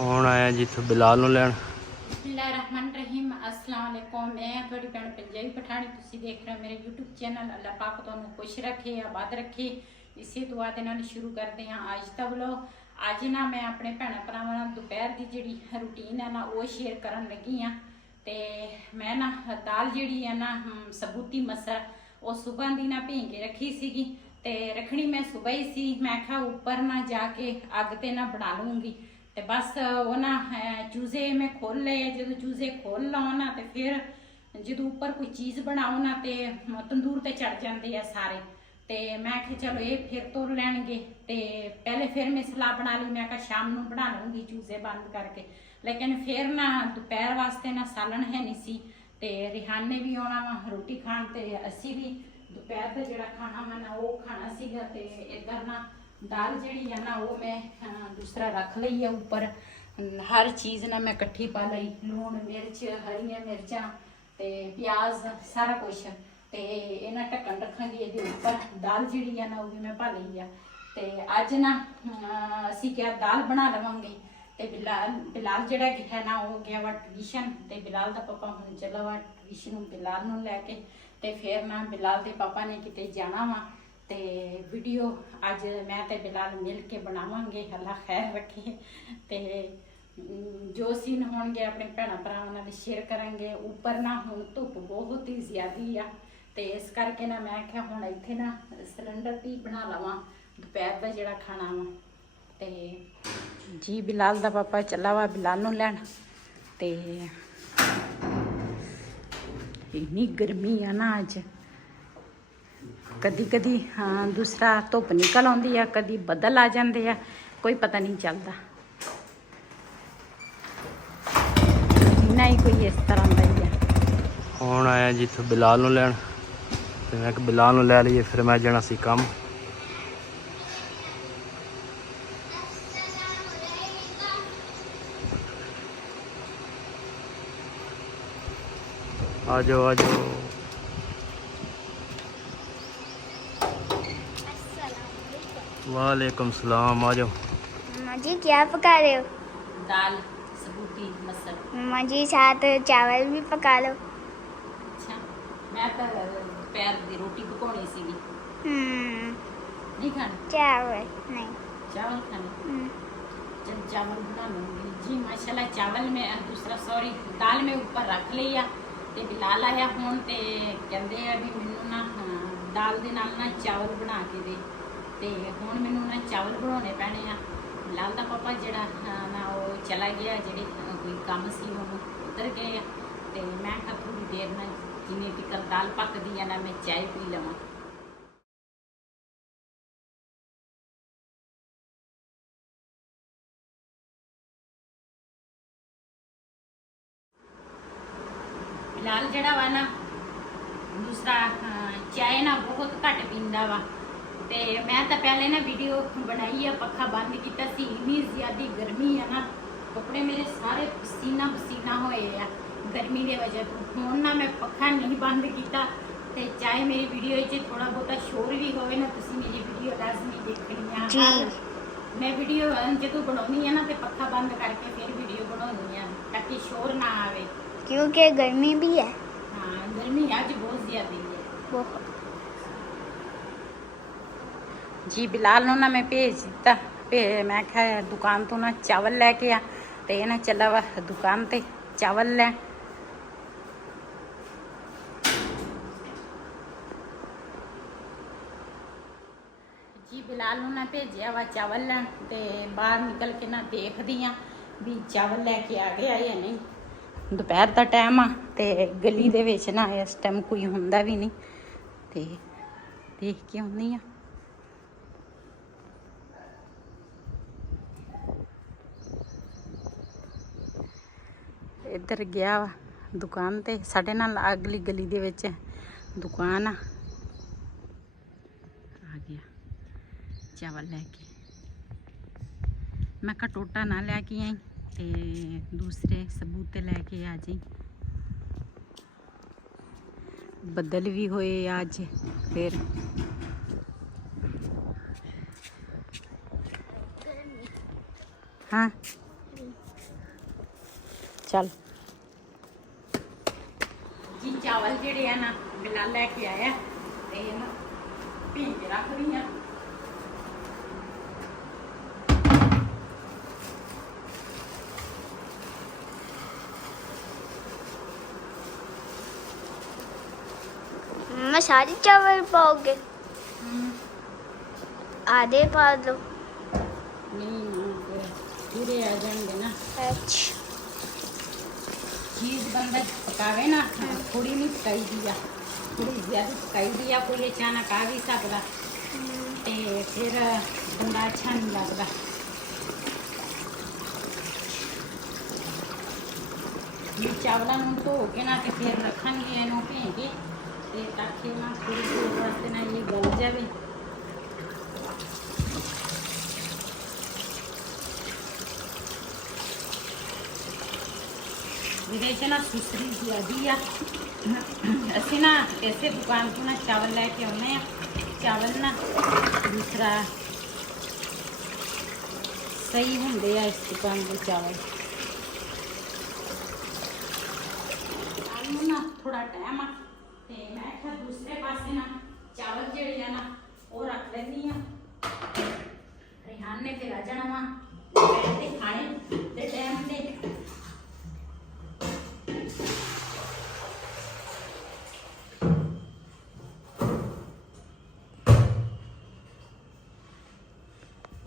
ਹੁਣ ਆਇਆ ਜੀ ਇੱਥੇ ਬਿਲਾਲ ਨੂੰ ਲੈਣ। ਬਿਸਮਿल्लाहिर्रहमानिर्रहीम अस्सलाम वालेकुम। मैं थोड़ी भैन पंजाबी पठानी, तुसी देख रहे हो मेरे यूट्यूब चैनल। अल्लाह पाक तुहानू खुश रखे, आबाद रखे। इसी दुआ दे नाल शुरू करते हैं आज दा व्लॉग। अज ना मैं अपने भैन भरावां नाल दोपहर दी जिहड़ी रूटीन है ना वो शेयर करन लगी हाँ। ते मैं ना दाल जिहड़ी है ना सबूती मसर वो सुबह दी ना भीं के रखी सीगी। ते रखनी मैं सुबह ही सी, मैं आखा ऊपर ना जाके अग ते ना बना लूँगी। ते बस वो ना चूजे मैं खोल ले, जो चूजे खोल लाओ ना तो फिर जो ऊपर कोई चीज़ बनाओ ना तो तंदूर ते चढ़ जाते हैं सारे। तो मैं आखिया चलो ये फिर तुर लैणगे। तो पहले फिर मैं सलाह बना ली, मैं आखा शाम नूं बना लूँगी चूजे बंद करके। लेकिन फिर ना दोपहर वास्ते ना सालन है नहीं सी, ते रिहान ने भी आना वा रोटी खाण, ते असी भी दोपहर का जिहड़ा खाना वा ना वो खाना सीगा। ते इधर ना दाल जिहड़ी है ना वो मैं दूसरा रख लई है ऊपर। हर चीज़ ना मैं कट्ठी पा लई, लूण मिर्च हरियां मिर्चां ते प्याज सारा कुछ। ते इन्हां ढक्कन रखांगी इहदे ऊपर। दाल जिहड़ी है ना वो भी मैं पा लई है। ते अज ना असीं क्या दाल बना लवांगे। ते बिलाल जिहड़ा है ना वो गया वा ट्यूशन। ते बिलाल दा पापा हुण चला वा ट्यूशन बिलाल नूं लैके। ते फिर ना बिलाल दे पापा ने किते जाना वा। ते वीडियो अज मैं ते बिलाल मिल के बनावांगे, अल्लाह खैर रखे। ते जो सीन होणगे अपने भैणां भरावां नाल शेयर करांगे। उपर ना हुण धुप्प बहुत ही ज़्यादा आ, ते इस करके ना मैं आख्या हुण इत्थे ना सिलेंडर ते बना लवां दोपहर दा जिहड़ा खाना वा। ते जी बिलाल दा पापा चला वा बिलाल नूं लैण। ते इन्नी गर्मी आ ना अज, कदी कदी हाँ दूसरा धुप्प निकल आउंदी है, कदी बदल आ जाते हैं, कोई पता नहीं चलता। महीना ही कोई इस तरह का ही है। ਹੁਣ ਆਇਆ ਜੀ ਇੱਥੇ ਬਿਲਾਲ ਨੂੰ ਲੈਣ। ਤੇ ਮੈਂ ਕਿ ਬਿਲਾਲ ਨੂੰ ਲੈ ਲਈਏ, ਫਿਰ ਮੈਂ ਜਾਣਾ ਸੀ ਕੰਮ। आ जाओ आ जाओ। वालेकुम सलाम, आ जाओ। मम्मा जी क्या पका रहे हो? दाल सबूती मसर। मम्मा जी साथ चावल भी पका लो। अच्छा, मैं तो दोपहर की रोटी पकाउणी सीगी। नहीं खानी चावल नहीं, चावल खाने? चल चावल बना लूँगी जी। माशाल्लाह चावल में दूसरा सॉरी दाल में ऊपर रख लिया। ते बिलाल आया हुण ते कहंदे आ भी मैनू ना दाल दे नाल ना चावल बना के दे। ते हुण मैनू ना चावल बनाने पैणे आ। बिलाल दा पापा जिहड़ा ना वो चला गया, जिहड़े कोई काम सी ओनू उधर गए आ। ते मैं आखा थोड़ी देर ना जिन्नी तक दाल पकदी है ना मैं चाय पी लवां। बिलाल जिहड़ा वा ना दूसरा चाय ना बहुत घट पींदा वा। ते मैं तो पहले ना वीडियो बनाई है, पक्खा बंद किया सी। इन्नी ज़्यादा गर्मी है ना, कपड़े मेरे सारे पसीना पसीना होए आ गर्मी की वजह तो। हुण ना मैं पक्खा नहीं बंद किया। ते चाहे मेरी वीडियो च थोड़ा बहुता शोर भी होवे ना, तुसीं मेरी वीडियो लाजमी देखनी जी। मैं वीडियो जो बनानी है ना तो पक्खा बंद करके फिर वीडियो बनानी है ताकि शोर ना आवे, क्योंकि गर्मी भी है। हाँ गर्मी अज बहुत ज़्यादा है। बहुत। जी बिलाल ना मैं भेज दिता। मैं क्या दुकान तो ना चावल लैके आ, ते ना चला वा दुकान ते चावल लै। जी बिलाल ना भेजिया वा चावल लैन। ते बाहर निकल के ना देखदी हाँ भी चावल लैके आ गया या नहीं। दोपहर का टाइम आ ते गली दे विच ना इस टाइम कोई हुंदा भी नहीं, ते देख के आउंदी आ। इधर गया वा दुकान ते, साढ़े नाल अगली गली दे विच दुकान आ गया चावल लैके। मैं कहा टोटा ना लैके आई ते दूसरे सबूते लैके आ जी। बदल भी होए अज फिर। हाँ ਚੱਲ ਜੀ ਚਾਵਲ ਜਿਹੜੇ ਆ ਨਾ ਬਿਲਾਲ ਲੈ ਕੇ ਆਇਆ ਤੇ ਨਾ ਭੀਂ ਕੇ ਰੱਖ ਰਹੀ ਆ। मम्मा सारे चावल पाओगे? आधे पा दो। नहीं पूरे आ जाएंगे ना। अच्छा चीज बंदा पकावे ना थोड़ी नहीं पकाई दिया, थोड़ी ज्यादा पकाई दिया कोई अचानक आ भी सकता ते फिर बंदा अच्छा नहीं लगता। ये चावलों ਨੂੰ ਧੋ ਕੇ ਨਾ ਤੇ ਫਿਰ ਰੱਖਾਂਗੇ ਇਹਨੂੰ ਭੇਂ ਕੇ ਤੇ ਤਾਂ ਕਿ ਨਾ ਥੋੜੀ ਦੇਰ ਵਾਸਤੇ ਨਾ ਇਹ ਗਲ ਜਾਵੇ। ਇਹਦੇ 'ਚ ਨਾ ਸੁਸਰੀ ਜ਼ਿਆਦੀ ਆ। ਅਸੀਂ ਨਾ ਇਸੇ ਦੁਕਾਨ ਤੋਂ ਨਾ ਚਾਵਲ ਲੈ ਕੇ ਆਉਂਦੇ ਆ। ਚਾਵਲ ਨਾ ਦੂਸਰਾ ਸਹੀ ਹੁੰਦੇ ਆ ਇਸ ਦੁਕਾਨ ਦੇ ਚਾਵਲ। ਨੂੰ ਨਾ ਥੋੜਾ ਟਾਈਮ ਆ ਤੇ ਮੈਂ ਕਿਹਾ ਦੂਸਰੇ ਪਾਸੇ ਨਾ ਚਾਵਲ ਜਿਹੜੇ ਆ ਨਾ ਉਹ ਰੱਖ ਲੈਂਦੀ ਆ। ਰਿਹਾਨ ਨੇ ਫਿਰ ਆ ਜਾਣਾ ਵਾ ਦੁਪਹਿਰ ਦੇ ਖਾਣੇ ਦੇ ਟਾਈਮ ਤੇ।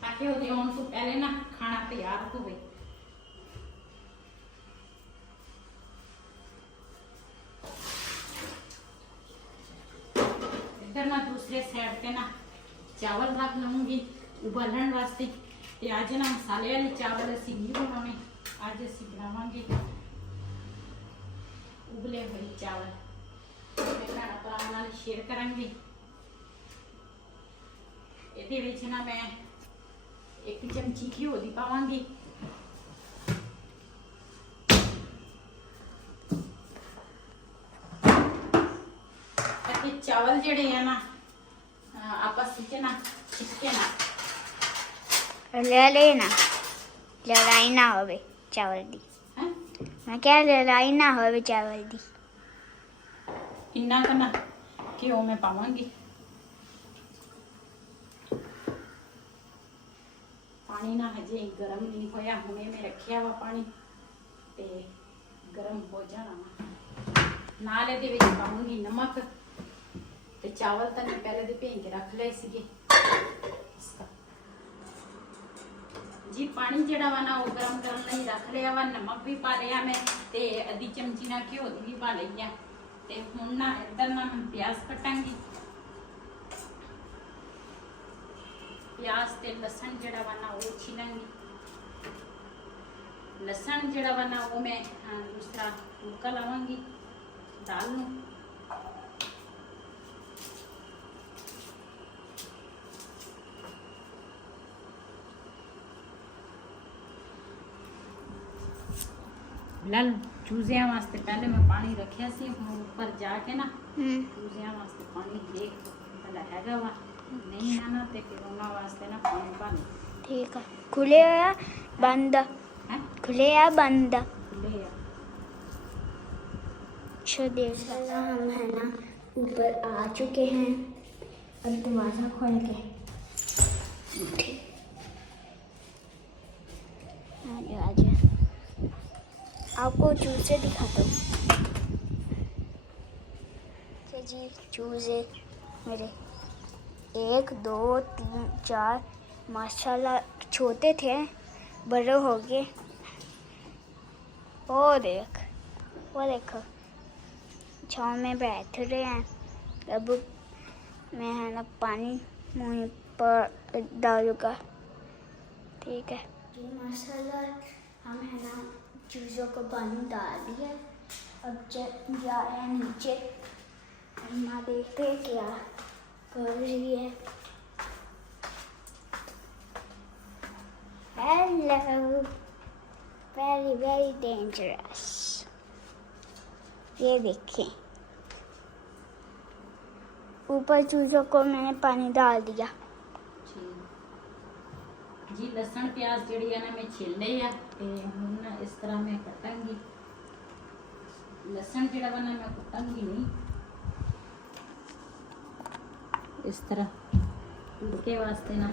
ਤਾਂ ਕਿ ਉਹਦੇ ਆਉਣ ਤੋਂ ਪਹਿਲੇ ਨਾ ਖਾਣਾ ਤਿਆਰ ਹੋਵੇ। इधर ना दूसरे साइड पे ना चावल रख लूँगी उबलने वास्ते। ते आज ना मसाले वाले चावल असी नहीं बनाने, आज असी बनावांगे उबले हुए चावल। भैन भरावां नाल शेयर करांगे। इहदे विच ना मैं 1 चमची घिओ दी पावांगी। चावल जेड़े है ना आपस में ना चिपके ना ले लेना, लड़ाई ना होवे चावल दी। मैं क्या लड़ाई ना होवे चावल दी। इन्ना करना घिओ मैं पावांगी। पानी ना हजे गर्म नहीं होया, हुणे मैं रखिया वा पानी ते गर्म हो जाना वा। नाल इहदे विच पाऊंगी नमक ते चावल तो मैं पहले दे भें के रख लए सीगे। जी पानी जेड़ा वा ना वो गर्म करन लई रख लिया वा। नमक भी पा लिया मैं ते आधी चमची ना घिओ दी भी पा लई आ। ते हुण ना इधर ना मैं प्याज कटांगी। प्याज ते लसन जेड़ा वा ना वो छीलांगी। लसन जेड़ा वा ना वो मैं दूसरा तुड़का लावांगी दाल नूं। बिलाल चूजिया वास्ते पहले मैं पानी रखिया सी, हुण ऊपर जाके ना चूजिया वास्ते पानी देख भला हैगा वा नहीं है ना ते फिर उन्हां वास्ते ना पानी भर। ठीक है। खुले या बंद? हैं खुले या बंद? खुले आ। अच्छा देख हम है ना ऊपर आ चुके हैं। अब दरवाज़ा खोल के आ जाए। आपको चूजे दिखाता हूँ। जी चूजे मेरे 1 2 3 4 माशाल्लाह छोटे थे, बड़े हो गए। वो देखो छाँव में बैठ रहे हैं। अब मैं है ना पानी मुँह पर डालूंगा। ठीक है जी माशाल्लाह हम है ना चूज़ों को पानी डाल दिया। अब जा रहे हैं नीचे। अम्मा देखते हैं क्या कर रही है। Hello, very very dangerous. ये देखें ऊपर चूज़ों को मैंने पानी डाल दिया। ਜੀ ਲਸਣ ਪਿਆਜ਼ ਜਿਹੜੀ ਆ ਨਾ ਮੈਂ ਛਿੱਲੇ ਆ ਤੇ ਹੁਣ ਇਸ ਤਰ੍ਹਾਂ ਮੈਂ ਕੱਟਾਂਗੀ। ਲਸਣ ਜਿਹੜਾ ਵਾ ਨਾ ਮੈਂ ਕੱਟਾਂਗੀ ਨਹੀਂ, ਇਸ ਤਰ੍ਹਾਂ ਤੜਕੇ ਵਾਸਤੇ ਨਾ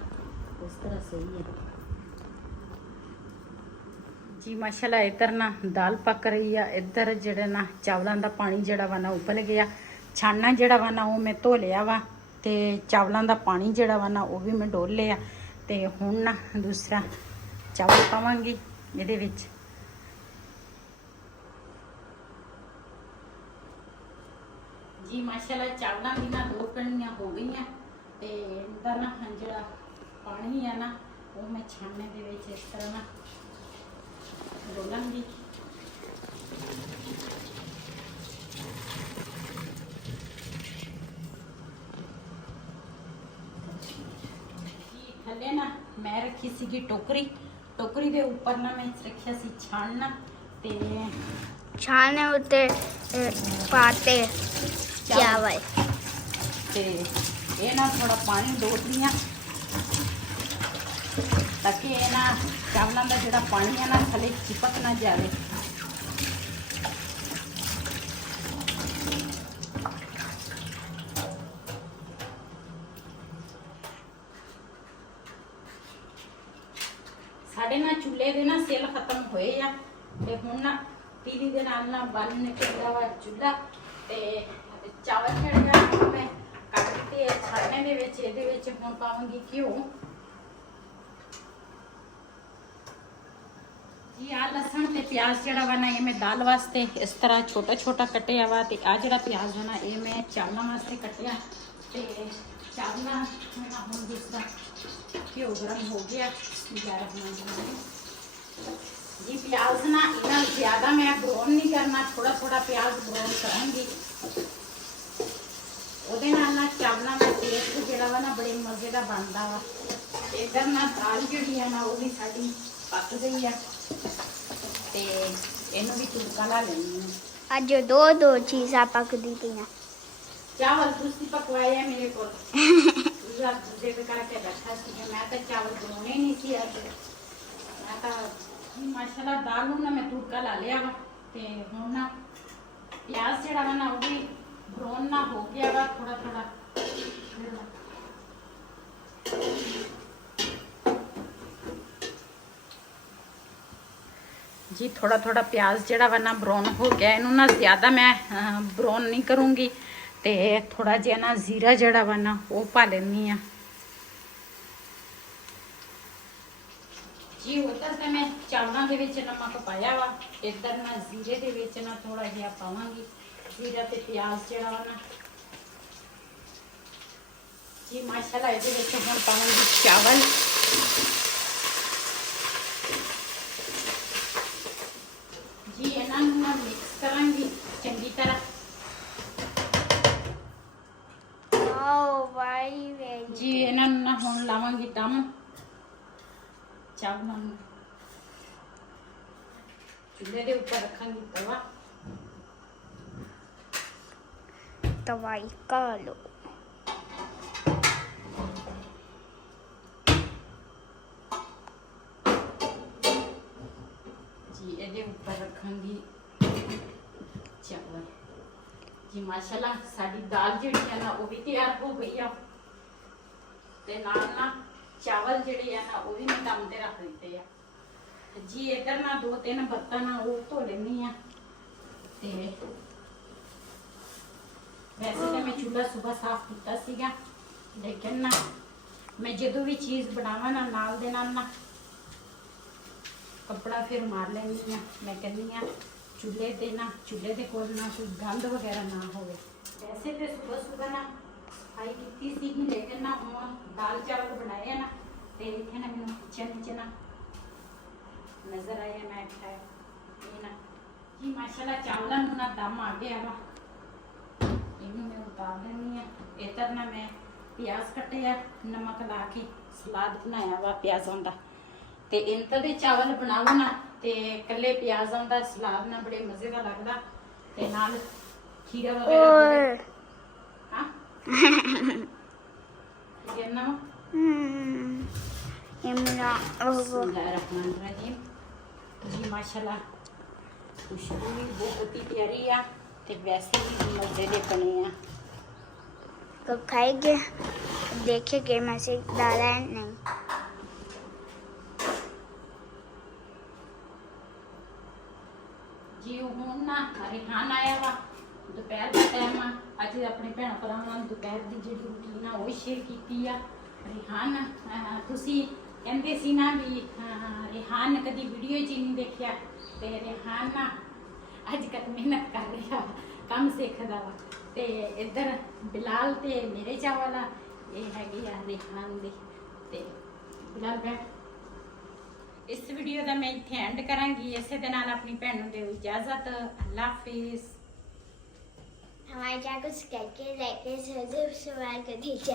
ਇਸ ਤਰ੍ਹਾਂ ਸਹੀ ਹੈ ਜੀ। ਮਾਸ਼ਾਅੱਲਾ ਇੱਧਰ ਨਾ ਦਾਲ ਪੱਕ ਰਹੀ ਆ, ਇੱਧਰ ਜਿਹੜੇ ਨਾ ਚਾਵਲਾਂ ਦਾ ਪਾਣੀ ਜਿਹੜਾ ਵਾ ਨਾ ਉਬਲ ਗਿਆ। ਛਾਨਣਾ ਜਿਹੜਾ ਵਾ ਨਾ ਉਹ ਮੈਂ ਧੋ ਲਿਆ ਵਾ ਤੇ ਚਾਵਲਾਂ ਦਾ ਪਾਣੀ ਜਿਹੜਾ ਵਾ ਨਾ ਉਹ ਵੀ ਮੈਂ ਡੋਲ ਲਿਆ ਤੇ ਹੁਣ ਨਾ ਦੂਸਰਾ ਚਾਵਲ ਪਾਵਾਂਗੀ ਇਹਦੇ ਵਿੱਚ। ਜੀ ਮਾਸ਼ਾਅੱਲਾ ਚਾਵਲਾਂ ਦੀ ਨਾ 2 ਕਣੀਆਂ ਹੋ ਗਈਆਂ ਤੇ ਇਹਦਾ ਨਾ ਜਿਹੜਾ ਪਾਣੀ ਆ ਨਾ ਉਹ ਮੈਂ ਛਾਨਣੇ ਦੇ ਵਿੱਚ ਇਸ ਤਰ੍ਹਾਂ ਨਾ ਡੋਲਾਂਗੀ। ਥੱਲੇ ਨਾ ਮੈਂ ਰੱਖੀ ਸੀਗੀ ਟੋਕਰੀ ਦੇ ਉੱਪਰ ਨਾ ਮੈਂ ਰੱਖਿਆ ਸੀ ਛਾਨਣਾ ਤੇ छाने उते पाते चावल ਤੇ ਇਹ ਨਾ ਥੋੜਾ ਪਾਣੀ ਡੋਲ ਲਿਆ ਤਾਂ ਕਿ ਇਹ ਨਾ ਚਾਵਲਾਂ ਦਾ ਜਿਹੜਾ ਪਾਣੀ ਹੈ ਨਾ ਥੱਲੇ ਚਿਪਕ ਨਾ ਜਾਵੇ। ਸਾਡੇ ਨਾ ਚੁੱਲ੍ਹੇ ਦੇ ਨਾ ਸੇਲ ਖਤਮ ਹੋਏ ਆ ਤੇ ਹੁਣ ਨਾ ਤੀਲੀ ਦੇ ਨਾਲ ਨਾ ਬੰਨ ਨਿਕਲਦਾ ਵਾ ਚੁੱਲ੍ਹਾ ਤੇ ਚਾਵਲ ਜਿਹੜਾ ਮੈਂ ਕੱਟ ਦਿੱਤੇ ਛਾਣਨੇ ਦੇ ਵਿੱਚ। ਇਹਦੇ ਵਿੱਚ ਹੁਣ ਪਾਵਾਂਗੀ ਘਿਓ ਜੀ। ਆ ਲਸਣ ਤੇ ਪਿਆਜ਼ ਜਿਹੜਾ ਵਾ ਨਾ ਇਹ ਮੈਂ ਦਾਲ ਵਾਸਤੇ ਇਸ ਤਰ੍ਹਾਂ ਛੋਟਾ ਛੋਟਾ ਕੱਟਿਆ ਵਾ ਤੇ ਆ ਜਿਹੜਾ ਪਿਆਜ਼ ਵਾ ਨਾ ਇਹ ਮੈਂ ਚਾਵਲਾਂ ਵਾਸਤੇ ਕੱਟਿਆ ਤੇ ਚਾਵਲਾਂ ਹੁਣ ਦੂਸਰਾ ਘਿਓ ਗਰਮ ਹੋ ਗਿਆ जी। प्याज ना इतना ज्यादा मैं ब्राउन नहीं करना, थोड़ा थोड़ा प्याज ब्राउन करांगी। ਉਹਦੇ ਨਾਲ ਨਾ ਚਾਵਲਾਂ ਦਾ ਟੇਸਟ ਜਿਹੜਾ ਵਾ ਨਾ ਬੜੇ ਮਜ਼ੇ ਦਾ ਬਣਦਾ ਵਾ। ਇਧਰ ਨਾ ਦਾਲ ਜਿਹੜੀ ਆ ਨਾ ਉਹ ਵੀ ਸਾਡੀ ਪੱਕ ਗਈ ਆ ਤੇ ਇਹਨੂੰ ਵੀ ਤੁੜਕਾ ਲਾ ਲੈਣੀ ਆ। ਅੱਜ ਦੋ ਚੀਜ਼ਾਂ ਪੱਕਦੀ ਪਈਆਂ। ਚਾਵਲ ਤੁਸੀਂ ਪਕਵਾਏ ਆ ਮੇਰੇ ਕੋਲ ਪੂਰਾ ਦੂਜੇ ਦੇ ਕਰਕੇ ਰੱਖਾ ਸੀ। ਮੈਂ ਤਾਂ ਚਾਵਲ ਬਣਾਉਣੇ ਨਹੀਂ ਸੀ ਅੱਜ। ਮੈਂ ਤਾਂ ਮਾਸ਼ਾਅੱਲਾ ਦਾਲ ਨੂੰ ਨਾ ਮੈਂ ਤੁੜਕਾ ਲਾ ਲਿਆ ਵਾ ਤੇ ਹੁਣ ਨਾ ਪਿਆਜ਼ ਜਿਹੜਾ ਵਾ ਨਾ ਉਹ ਵੀ ਬਰਾਊਨ ਨਾ ਹੋ ਗਿਆ ਵਾ ਥੋੜਾ ਥੋੜਾ ਜੀ। ਥੋੜਾ ਥੋੜਾ ਪਿਆਜ਼ ਜਿਹੜਾ ਵਾ ਨਾ ਬਰਾਊਨ ਹੋ ਗਿਆ। ਇਹਨੂੰ ਨਾ ਜ਼ਿਆਦਾ ਮੈਂ ਬਰਾਊਨ ਨਹੀਂ ਕਰੂੰਗੀ ਤੇ ਥੋੜਾ ਜਿਹਾ ਨਾ ਜ਼ੀਰਾ ਜਿਹੜਾ ਵਾ ਨਾ ਉਹ ਪਾ ਲੈਣੀ ਆ ਜੀ। ਉਧਰ ਤੇ ਮੈਂ ਚਾਵਲਾਂ ਦੇ ਵਿੱਚ ਨਮਕ ਪਾਇਆ ਵਾ, ਇੱਧਰ ਮੈਂ ਜ਼ੀਰੇ ਦੇ ਵਿੱਚ ਨਾ ਥੋੜਾ ਜਿਹਾ ਪਾਵਾਂਗੀ ਜ਼ੀਰਾ ਤੇ ਪਿਆਜ਼ ਜਿਹੜਾ ਵਾ ਨਾ ਜੀ। ਮਾਸ਼ਾਅੱਲਾ ਇਹਦੇ ਵਿੱਚ ਹੁਣ ਪਾਵਾਂਗੀ ਚਾਵਲ ਜੀ। ਇਹਨਾਂ ਨੂੰ ਮੈਂ ਮਿਕਸ ਕਰਾਂਗੀ ਚੰਗੀ ਤਰ੍ਹਾਂ। ਜੀ ਇਹਨਾਂ ਨੂੰ ਨਾ ਹੁਣ ਲਾਵਾਂਗੀ ਦਮ ਚਾਵਲਾਂ ਨੂੰ। ਚੁੱਲ੍ਹੇ ਦੇ ਉੱਪਰ ਰੱਖਾਂਗੀ ਤਵਾ ਕਾ ਲੋ ਜੀ। ਇਹਦੇ ਉੱਪਰ ਰੱਖਾਂਗੀ ਚਾਵਲ ਜੀ। ਮਾਸ਼ਾਅੱਲਾ ਸਾਡੀ ਦਾਲ ਜਿਹੜੀ ਹੈ ਨਾ ਉਹ ਵੀ ਤਿਆਰ ਹੋ ਗਈ ਆ ਤੇ ਨਾਲ ਨਾ ਚਾਵਲ ਜਿਹੜੇ ਆ ਨਾ ਉਹ ਵੀ ਮੈਂ ਦਮ ਤੇ ਰੱਖ ਦਿੱਤੇ ਆ ਜੀ। ਇੱਧਰ ਨਾ 2-3 ਬਰਤਨ ਉਹ ਧੋ ਲੈਣੀ ਆ ਤੇ ਵੈਸੇ ਤਾਂ ਮੈਂ ਚੁੱਲ੍ਹਾ ਸੁਬਹ ਸਾਫ਼ ਕੀਤਾ ਸੀਗਾ ਲੇਕਿਨ ਨਾ ਮੈਂ ਜਦੋਂ ਵੀ ਚੀਜ਼ ਬਣਾਵਾਂ ਨਾ ਨਾਲ ਦੇ ਨਾਲ ਨਾ ਕੱਪੜਾ ਫਿਰ ਮਾਰ ਲੈਂਦੀ ਆ। ਮੈਂ ਕਹਿੰਦੀ ਆ ਚੁੱਲ੍ਹੇ ਦੇ ਕੋਲ ਨਾ ਕੋਈ ਗੰਦ ਵਗੈਰਾ ਨਾ ਹੋਵੇ। ਵੈਸੇ ਤੇ ਸੁਬਹ ਨਾ ਸਫਾਈ ਕੀਤੀ ਸੀਗੀ ਲੇਕਿਨ ਨਾ ਹੁਣ ਦਾਲ ਚਾਵਲ ਬਣਾਏ ਆ ਨਾ ਤੇ ਇੱਥੇ ਨਾ ਮੈਨੂੰ ਕਿਚਨ ਨਾ ਨਜ਼ਰ ਆਇਆ। ਮੈਂ ਖਾਇਆ ਇਹ ਨਾ ਜੀ। ਮਾਸ਼ਾਅੱਲਾ ਚਾਵਲਾਂ ਨੂੰ ਨਾ ਦਮ ਆ ਗਿਆ ਵਾ। ਇਹਨੂੰ ਮੈਂ ਉਤਾਰ ਲੈਂਦੀ ਆ। ਇੱਧਰ ਨਾ ਮੈਂ ਪਿਆਜ਼ ਕੱਟਿਆ ਨਮਕ ਲਾ ਕੇ ਸਲਾਦ ਬਣਾਇਆ ਵਾ ਪਿਆਜ਼ਾਂ ਦਾ ਤੇ ਇੰਤ ਦੇ ਚਾਵਲ ਬਣਾਓ ਨਾ ਤੇ ਇਕੱਲੇ ਪਿਆਜ਼ਾਂ ਦਾ ਸਲਾਦ ਨਾ ਬੜੇ ਮਜ਼ੇ ਦਾ ਲੱਗਦਾ ਤੇ ਨਾਲ ਖੀਰਾ ਵਗੈਰਾ। ਹਾਂ ਕਿੰਨਾ इमरा बिस्मिल्लाहिर्रहमानिर्रहीम। जी माशाल्लाह खुशबू भी बहुत ही प्यारी आ ते वैसे भी मजे दे बने आ। कब खाएंगे देखेंगे मैं से डाला है नहीं। जी ਹੁਣ ਨਾ ਰਿਹਾਨ ਆਇਆ ਵਾ ਦੁਪਹਿਰ ਦਾ ਟਾਈਮ ਆ। ਅੱਜ ਆਪਣੇ ਭੈਣ ਭਰਾਵਾਂ ਨਾਲ ਦੁਪਹਿਰ ਦੀ ਜਿਹੜੀ ਰੂਟੀਨ ਆ ਉਹ ਸ਼ੇਅਰ ਕੀਤੀ ਆ। ਰਿਹਾਨ ਤੁਸੀਂ ਕਹਿੰਦੇ ਸੀ ਨਾ ਵੀ ਰਿਹਾਨ ਨੇ ਕਦੀ ਵੀਡੀਓ 'ਚ ਹੀ ਨਹੀਂ ਦੇਖਿਆ ਤੇ ਰਿਹਾਨ ਨਾ ਅੱਜ ਕੱਲ੍ਹ ਮਿਹਨਤ ਕਰ ਰਿਹਾ ਕੰਮ ਸਿੱਖਦਾ ਵਾ। ਤੇ ਇੱਧਰ ਬਿਲਾਲ ਤੇ ਮੇਰੇ ਚਾਵਲ ਆ ਇਹ ਹੈਗੀ ਆ ਰਿਹਾਨ ਦੀ। ਤੇ ਬਿਲਾਲ ਬੈਠ। ਇਸ ਵੀਡੀਓ ਦਾ ਮੈਂ ਇੱਥੇ ਐਂਡ ਕਰਾਂਗੀ। ਇਸੇ ਦੇ ਨਾਲ ਆਪਣੀ ਭੈਣ ਨੂੰ ਦਿਓ ਇਜਾਜ਼ਤ। ਅੱਲਾ ਹਾਫਿਜ਼। हमारे चैनल को सब्सक्राइब करके लाइक करके सब्सक्राइब कर दीजिए।